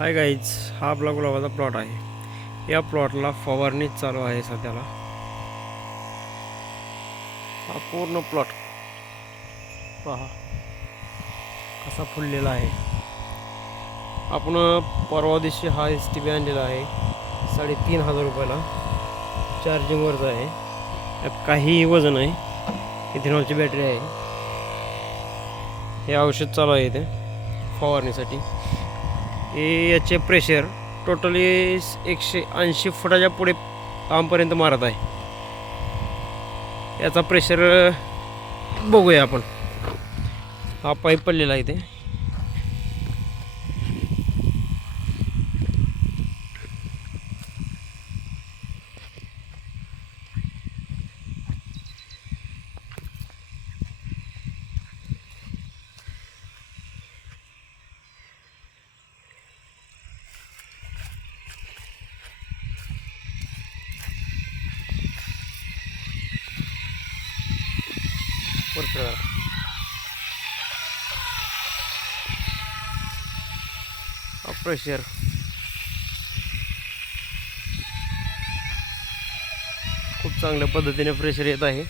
Hi guys, हा आपला गुलाबाचा प्लॉट आहे. या प्लॉटला फवारणी चालू आहे सध्याला. हा पूर्ण प्लॉट पहा कसा फुललेला आहे. आपण परवा दिवशी हा STB आणलेला आहे 3,500 रुपयाला. चार्जिंगवरचा आहे, यात काही वजन आहे. इथेनॉलची बॅटरी आहे. हे औषध चालू आहे इथे फवारणीसाठी. हे याचे प्रेशर टोटली 180 फुटाच्या पुढे आमपर्यंत मारत आहे. याचा प्रेशर बघूया आपण. हा पाईप पडलेला आहे इथे. प्रेशर खूप चांगल्या पद्धतीने प्रेशर येत आहे.